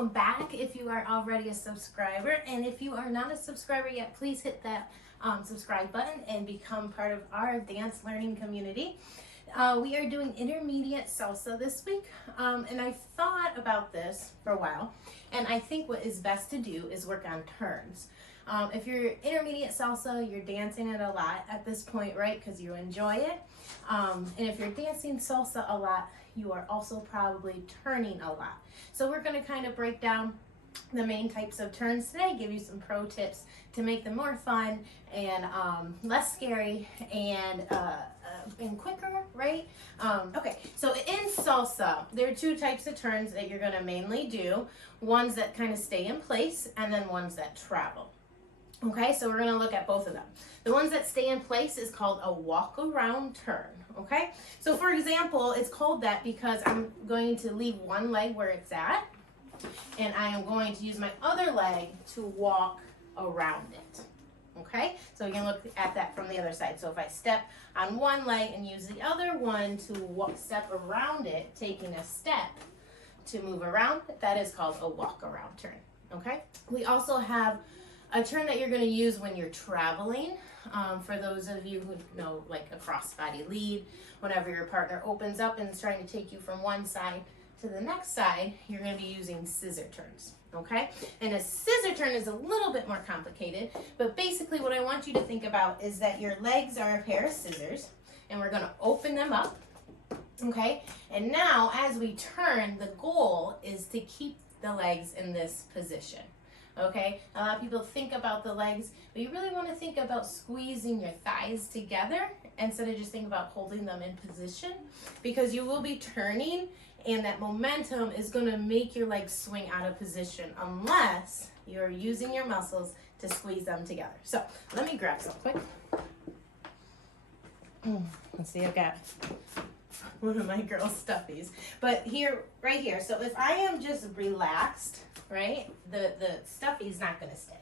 welcome back if you are already a subscriber. And if you are not a subscriber yet, please hit that subscribe button and become part of our dance learning community. We are doing intermediate salsa this week, and I've thought about this for a while, and I think what is best to do is work on turns. If you're intermediate salsa, you're dancing it a lot at this point, right? Because you enjoy it. And if you're dancing salsa a lot, you are also probably turning a lot. So we're going to kind of break down the main types of turns today, give you some pro tips to make them more fun and less scary and quicker, right? Okay, so in salsa, there are two types of turns that you're going to mainly do. Ones that kind of stay in place and then ones that travel. Okay, so we're going to look at both of them. The ones that stay in place is called a walk around turn. Okay, so for example, it's called that because I'm going to leave one leg where it's at, and I am going to use my other leg to walk around it. Okay, so we can look at that from the other side. So if I step on one leg and use the other one to step around it, taking a step to move around, that is called a walk around turn. Okay, we also have a turn that you're going to use when you're traveling. For those of you who know, like a crossbody lead, whenever your partner opens up and is trying to take you from one side to the next side, you're going to be using scissor turns. Okay, and a scissor turn is a little bit more complicated, but basically what I want you to think about is that your legs are a pair of scissors, and we're going to open them up. Okay, and now as we turn, the goal is to keep the legs in this position. Okay, a lot of people think about the legs, but you really want to think about squeezing your thighs together instead of just think about holding them in position, because you will be turning and that momentum is going to make your legs swing out of position unless you're using your muscles to squeeze them together. So let me grab some quick. Let's see, I've got one of my girls' stuffies, but here, right here. So if I am just relaxed, right, the stuffy's not going to stay.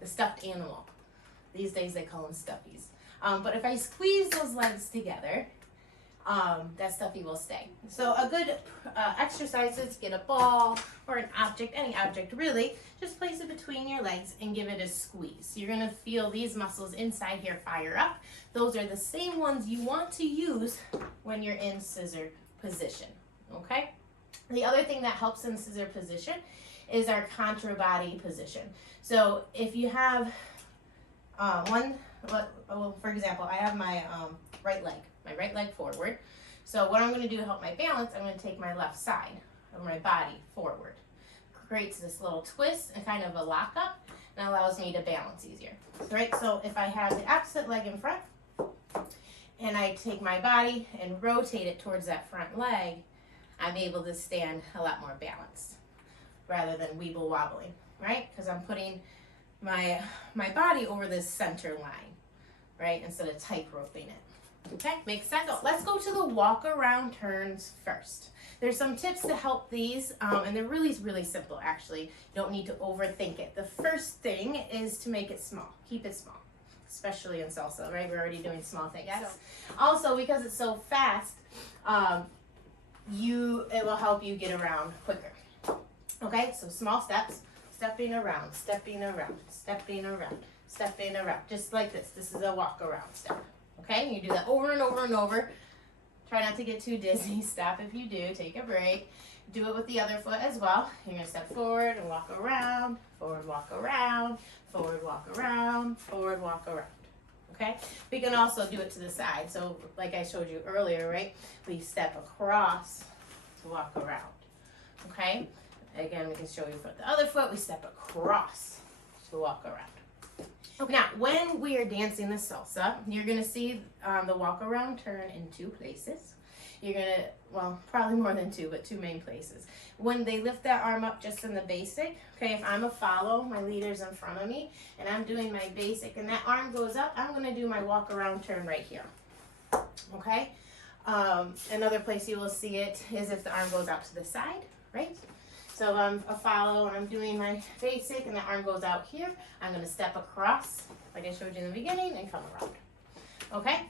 The stuffed animal. These days they call them stuffies. But if I squeeze those legs together, that stuffy will stay. So a good exercise is get a ball or an object, any object really, just place it between your legs and give it a squeeze. You're going to feel these muscles inside here fire up. Those are the same ones you want to use when you're in scissor position. Okay? The other thing that helps in scissor position is our contra body position. So if you have for example, I have my right leg forward. So what I'm going to do to help my balance, I'm going to take my left side of my body forward. Creates this little twist and kind of a lock up and allows me to balance easier. Right? So if I have the opposite leg in front and I take my body and rotate it towards that front leg, I'm able to stand a lot more balanced rather than weeble wobbling, right? Because I'm putting my body over this center line, right? Instead of tight roping it. Okay, makes sense? So let's go to the walk around turns first. There's some tips to help these, and they're really, really simple actually. You don't need to overthink it. The first thing is to make it small. Keep it small, especially in salsa, right? We're already doing small things. Yes. So, also, because it's so fast, it will help you get around quicker. Okay, so small steps, stepping around, stepping around, stepping around, stepping around, just like this. This is a walk around step. Okay, you do that over and over and over. Try not to get too dizzy. Stop if you do. Take a break. Do it with the other foot as well. You're going to step forward and walk around, forward, walk around, forward, walk around, forward, walk around. Okay, we can also do it to the side. So like I showed you earlier, right? We step across to walk around. Okay, again, we can show you with the other foot. We step across to walk around. Okay. Now, when we are dancing the salsa, you're going to see the walk around turn in two places. You're going to, well, probably more than two, but two main places. When they lift that arm up just in the basic, okay, if I'm a follow, my leader's in front of me, and I'm doing my basic, and that arm goes up, I'm going to do my walk around turn right here. Okay? Another place you will see it is if the arm goes out to the side, right? So if I'm a follow and I'm doing my basic and the arm goes out here, I'm going to step across, like I showed you in the beginning, and come around. Okay?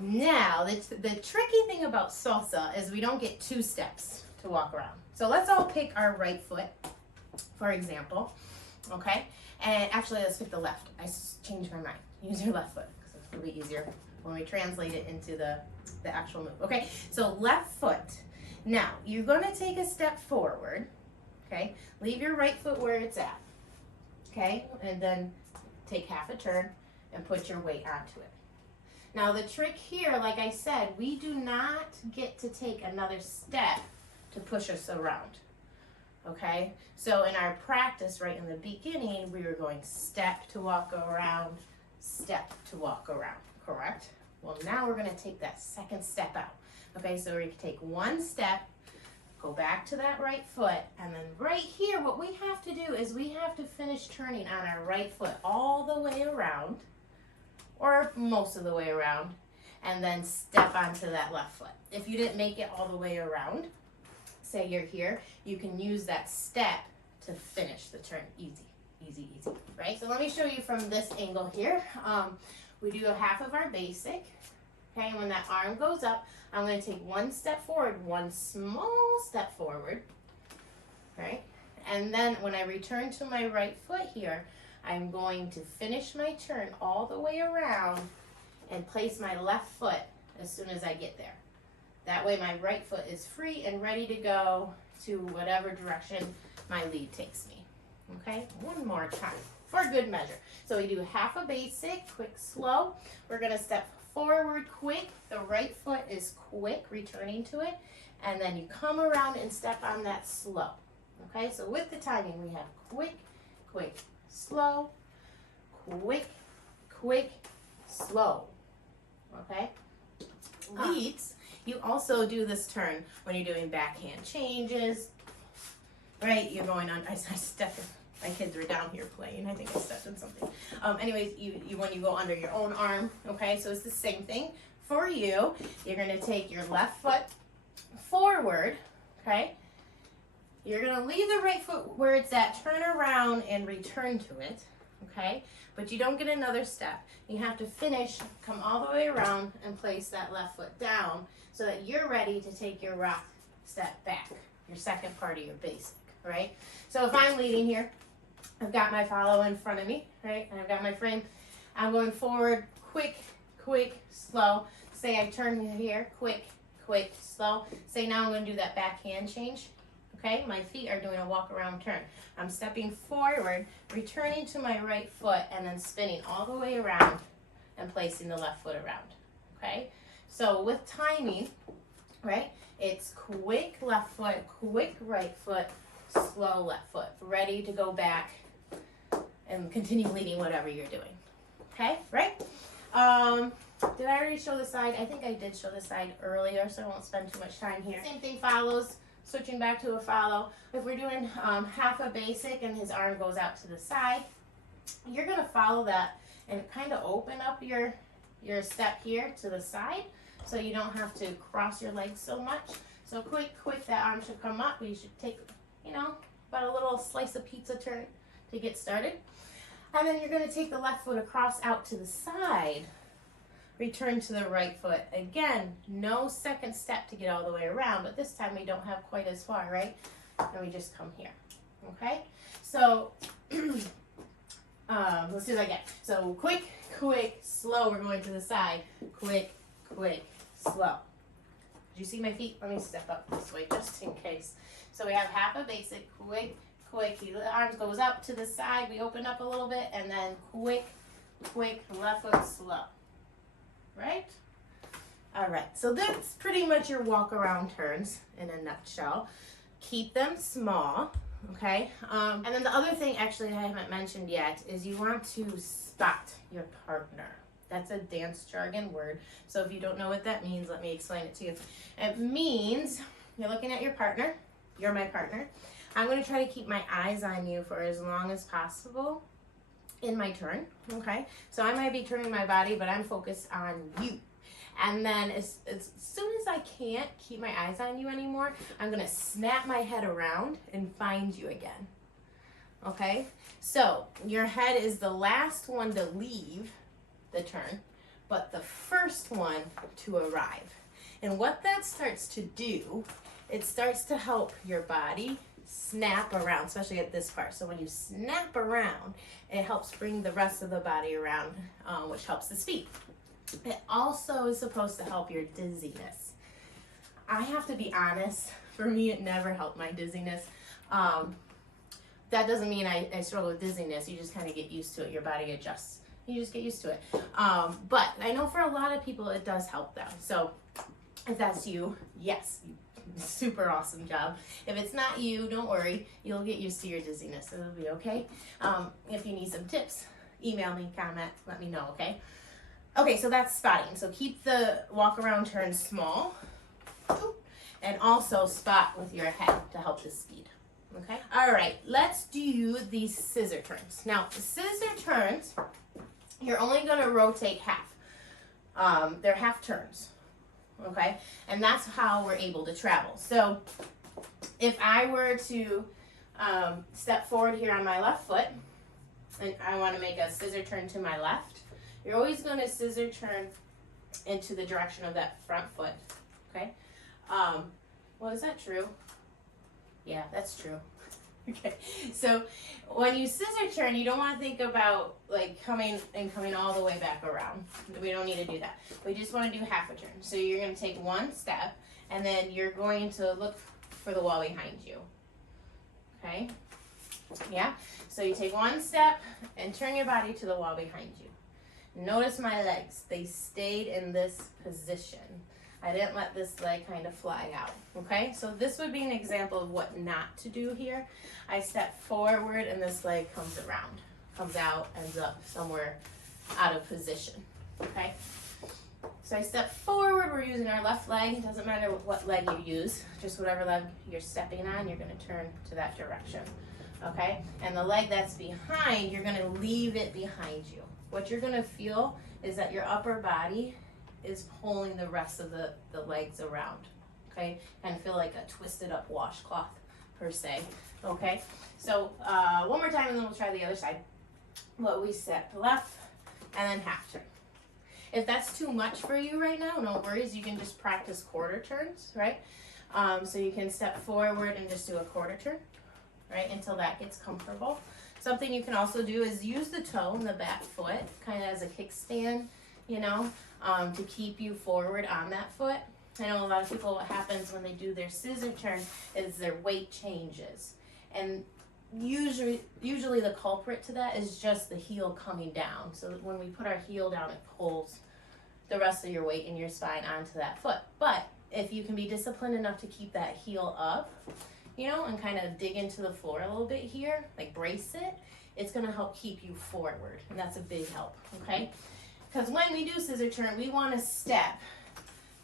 Now, the tricky thing about salsa is we don't get two steps to walk around. So let's all pick our right foot, for example, okay? And actually, let's pick the left. I changed my mind. Use your left foot because it's going to be easier when we translate it into the actual move. Okay, so left foot. Now, you're going to take a step forward, okay? Leave your right foot where it's at, okay? And then take half a turn and put your weight onto it. Now, the trick here, like I said, we do not get to take another step to push us around, okay? So in our practice right in the beginning, we were going step to walk around, step to walk around, correct? Well, now we're going to take that second step out. Okay, so we can take one step, go back to that right foot, and then right here, what we have to do is we have to finish turning on our right foot all the way around, or most of the way around, and then step onto that left foot. If you didn't make it all the way around, say you're here, you can use that step to finish the turn. Easy, easy, easy, right? So let me show you from this angle here. We do a half of our basic, okay? And when that arm goes up, I'm going to take one step forward, one small step forward, right? And then when I return to my right foot here, I'm going to finish my turn all the way around and place my left foot as soon as I get there. That way my right foot is free and ready to go to whatever direction my lead takes me. Okay, one more time for good measure. So we do half a basic, quick, slow. We're gonna step forward quick. The right foot is quick, returning to it. And then you come around and step on that slow. Okay, so with the timing, we have quick, quick, slow, quick, quick, slow. Okay, leads. You also do this turn when you're doing backhand changes, right? You're going on, I stepped in, my kids were down here playing, I think I stepped in something. Anyways, you when you go under your own arm, okay? So it's the same thing for you. You're gonna take your left foot forward, okay? You're gonna leave the right foot where it's at, turn around and return to it, okay? But you don't get another step. You have to finish, come all the way around and place that left foot down so that you're ready to take your rock step back, your second part of your basic, right? So if I'm leading here, I've got my follow in front of me, right? And I've got my frame. I'm going forward, quick, quick, slow. Say I turn here, quick, quick, slow. Say now I'm going to do that backhand change. Okay, my feet are doing a walk around turn. I'm stepping forward, returning to my right foot, and then spinning all the way around and placing the left foot around. Okay, so with timing, right, it's quick left foot, quick right foot, slow left foot, ready to go back and continue leading whatever you're doing. Okay, right? Did I already show the side? I think I did show the side earlier, so I won't spend too much time here. Same thing follows. Switching back to a follow. If we're doing half a basic and his arm goes out to the side, you're going to follow that and kind of open up your step here to the side so you don't have to cross your legs so much. So quick, that arm should come up. You should take, about a little slice of pizza turn to get started. And then you're going to take the left foot across out to the side. Return to the right foot. Again, no second step to get all the way around, but this time we don't have quite as far, right? And we just come here, okay? So, let's do that again. So quick, slow, we're going to the side. Quick, slow. Did you see my feet? Let me step up this way just in case. So we have half a basic, quick, the arms goes up to the side, we open up a little bit, and then quick, left foot, slow. Right? All right, so that's pretty much your walk around turns in a nutshell. Keep them small, okay? And then the other thing actually I haven't mentioned yet is you want to spot your partner. That's a dance jargon word. So if you don't know what that means, let me explain it to you. It means you're looking at your partner. You're my partner. I'm going to try to keep my eyes on you for as long as possible in my turn, okay? So I might be turning my body, but I'm focused on you. And then as soon as I can't keep my eyes on you anymore, I'm gonna snap my head around and find you again, okay? So your head is the last one to leave the turn, but the first one to arrive. And what that starts to do it starts to help your body snap around, especially at this part. So when you snap around, it helps bring the rest of the body around, which helps the speed. It also is supposed to help your dizziness. I have to be honest, for me it never helped my dizziness. That doesn't mean I struggle with dizziness. You just kind of get used to it. Your body adjusts. You just get used to it. But I know for a lot of people it does help them. So if that's you, yes, super awesome job. If it's not you, don't worry. You'll get used to your dizziness. It'll be okay. If you need some tips, email me, comment, let me know, okay? Okay, so that's spotting. So keep the walk around turn small. And also spot with your head to help the speed. Okay? All right, let's do these scissor turns. Now, scissor turns, you're only going to rotate half. They're half turns. Okay? And that's how we're able to travel. So, if I were to step forward here on my left foot, and I want to make a scissor turn to my left, you're always going to scissor turn into the direction of that front foot. Okay? Well, is that true? Yeah, that's true. Okay, so when you scissor turn, you don't want to think about like coming all the way back around. We don't need to do that. We just want to do half a turn. So you're going to take one step, and then you're going to look for the wall behind you. Okay? Yeah? So you take one step and turn your body to the wall behind you. Notice my legs. They stayed in this position. I didn't let this leg kind of fly out, okay? So this would be an example of what not to do here. I step forward and this leg comes around, comes out, ends up somewhere out of position, okay? So I step forward, we're using our left leg. It doesn't matter what leg you use, just whatever leg you're stepping on, you're gonna turn to that direction, okay? And the leg that's behind, you're gonna leave it behind you. What you're gonna feel is that your upper body is pulling the rest of the legs around, okay? And feel like a twisted up washcloth per se, okay? So one more time and then we'll try the other side. Well, we step left and then half turn. If that's too much for you right now, no worries, you can just practice quarter turns, right? So you can step forward and just do a quarter turn, right? Until that gets comfortable. Something you can also do is use the toe and the back foot kind of as a kickstand, you know, to keep you forward on that foot. I know a lot of people, what happens when they do their scissor turn is their weight changes. And usually the culprit to that is just the heel coming down. So when we put our heel down, it pulls the rest of your weight in your spine onto that foot. But if you can be disciplined enough to keep that heel up, you know, and kind of dig into the floor a little bit here, like brace it, it's gonna help keep you forward. And that's a big help, okay? Because when we do scissor turn, we want to step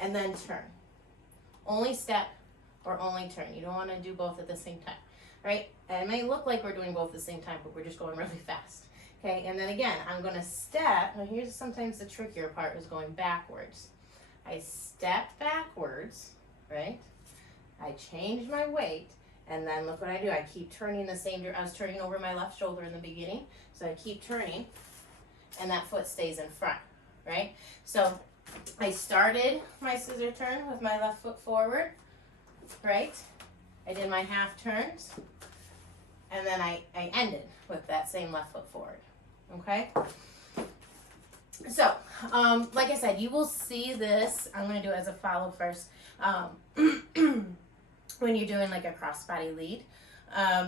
and then turn. Only step or only turn. You don't want to do both at the same time, right? And it may look like we're doing both at the same time, but we're just going really fast. Okay, and then again, I'm going to step. Now here's sometimes the trickier part is going backwards. I step backwards, right? I change my weight, and then look what I do. I keep turning the same direction. I was turning over my left shoulder in the beginning, so I keep turning. And that foot stays in front, right? So I started my scissor turn with my left foot forward, right? I did my half turns, and then I ended with that same left foot forward, okay? So, like I said, you will see this. I'm going to do it as a follow first. When you're doing like a crossbody lead,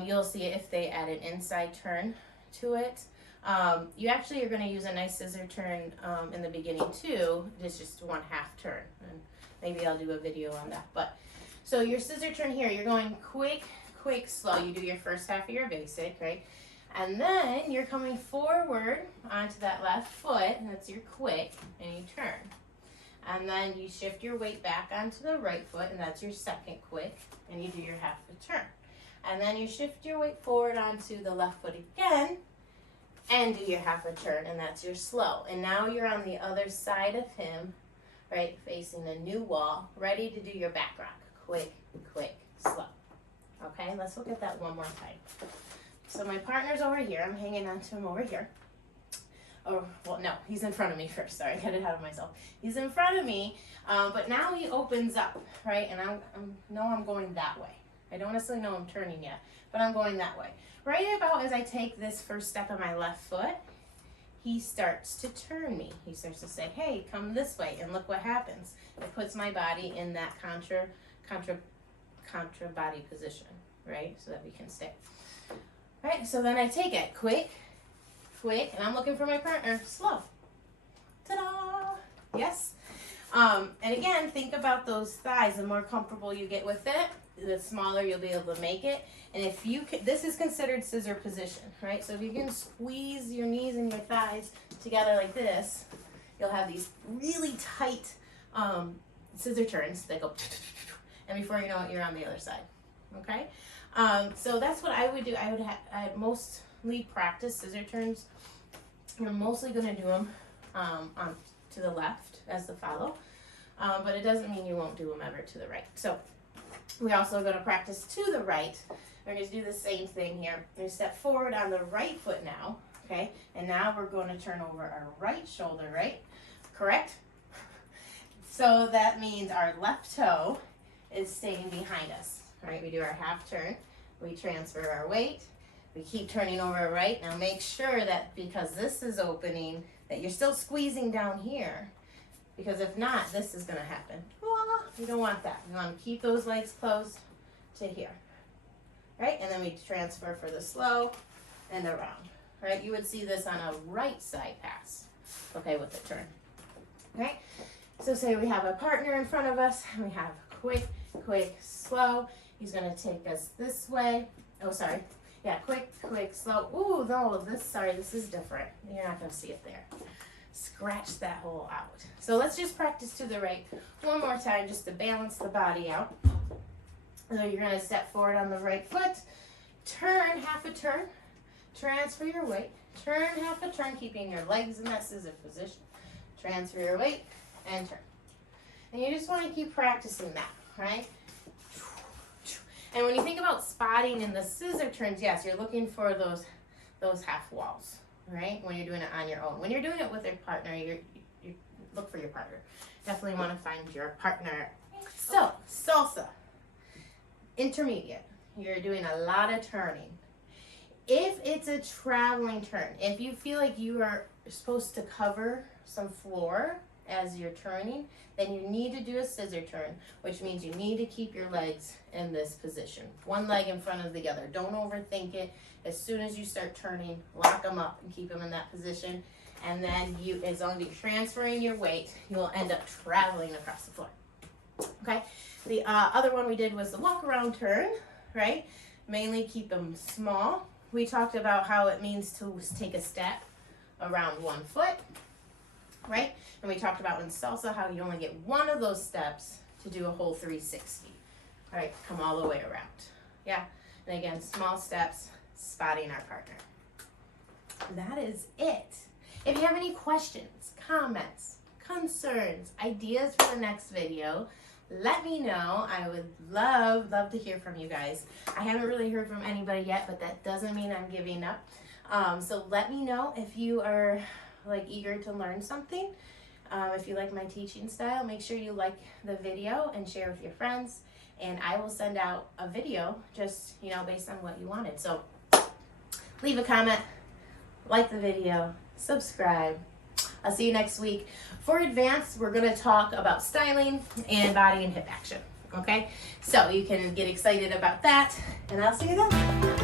you'll see if they add an inside turn to it. You actually are going to use a nice scissor turn in the beginning too. It's just one half turn, and maybe I'll do a video on that. But so your scissor turn here, you're going quick, slow. You do your first half of your basic, right? And then you're coming forward onto that left foot, and that's your quick, and you turn. And then you shift your weight back onto the right foot, and that's your second quick, and you do your half a turn. And then you shift your weight forward onto the left foot again, and do your half a turn, and that's your slow. And now you're on the other side of him, right, facing the new wall, ready to do your back rock. Quick, slow. Okay, let's look at that one more time. So my partner's over here. I'm hanging on to him over here. or, well, no, he's in front of me first. Sorry, I got ahead of myself. He's in front of me, but now he opens up, right? And I'm going that way. I don't necessarily know I'm turning yet, but I'm going that way. Right about as I take this first step of my left foot, he starts to turn me. He starts to say, hey, come this way, and look what happens. It puts my body in that contra body position, right? So that we can stay. Right, so then I take it quick, and I'm looking for my partner, slow. Ta-da! Yes. And again, think about those thighs. The more comfortable you get with it, the smaller you'll be able to make it. And if you can, this is considered scissor position, right? So if you can squeeze your knees and your thighs together like this, you'll have these really tight scissor turns that go, and before you know it, you're on the other side. Okay? So that's what I would do. I'd mostly practice scissor turns. You're mostly going to do them to the left as the follow, but it doesn't mean you won't do them ever to the right. So we're also going to practice to the right. We're going to do the same thing here. We're going to step forward on the right foot now, okay? And now we're going to turn over our right shoulder, right? Correct? So that means our left toe is staying behind us, right? We do our half turn. We transfer our weight. We keep turning over right. Now make sure that because this is opening, that you're still squeezing down here. Because if not, this is going to happen. You don't want that. You want to keep those legs closed to here. Right? And then we transfer for the slow and around. Right? You would see this on a right side pass. Okay, with the turn. Right? So say we have a partner in front of us. And we have quick, slow. He's going to take us this way. Oh, sorry. Yeah, quick, slow. Ooh, no, this is different. You're not going to see it there. Scratch that hole out. So let's just practice to the right one more time just to balance the body out. So you're going to step forward on the right foot, turn half a turn, transfer your weight, turn half a turn, keeping your legs in that scissor position, transfer your weight, and turn. And you just want to keep practicing that, right? And when you think about spotting in the scissor turns, yes, you're looking for those half walls, right? When you're doing it on your own. When you're doing it with a partner, you look for your partner. Definitely want to find your partner. So, salsa, intermediate. You're doing a lot of turning. If it's a traveling turn, if you feel like you are supposed to cover some floor as you're turning, then you need to do a scissor turn, which means you need to keep your legs in this position. One leg in front of the other. Don't overthink it. As soon as you start turning, lock them up and keep them in that position. And then as long as you're transferring your weight, you will end up traveling across the floor. Okay? The other one we did was the walk around turn, right? Mainly keep them small. We talked about how it means to take a step around one foot, right? And we talked about in salsa how you only get one of those steps to do a whole 360. All right, come all the way around. Yeah, and again, small steps, spotting our partner. That is it. If you have any questions, comments, concerns, ideas for the next video, let me know. I would love to hear from you guys. I haven't really heard from anybody yet, but that doesn't mean I'm giving up. So let me know if you are eager to learn something. If you like my teaching style, make sure you like the video and share with your friends. And I will send out a video just, based on what you wanted. So leave a comment, like the video, subscribe. I'll see you next week. For advanced, we're going to talk about styling and body and hip action. Okay? So you can get excited about that, and I'll see you then.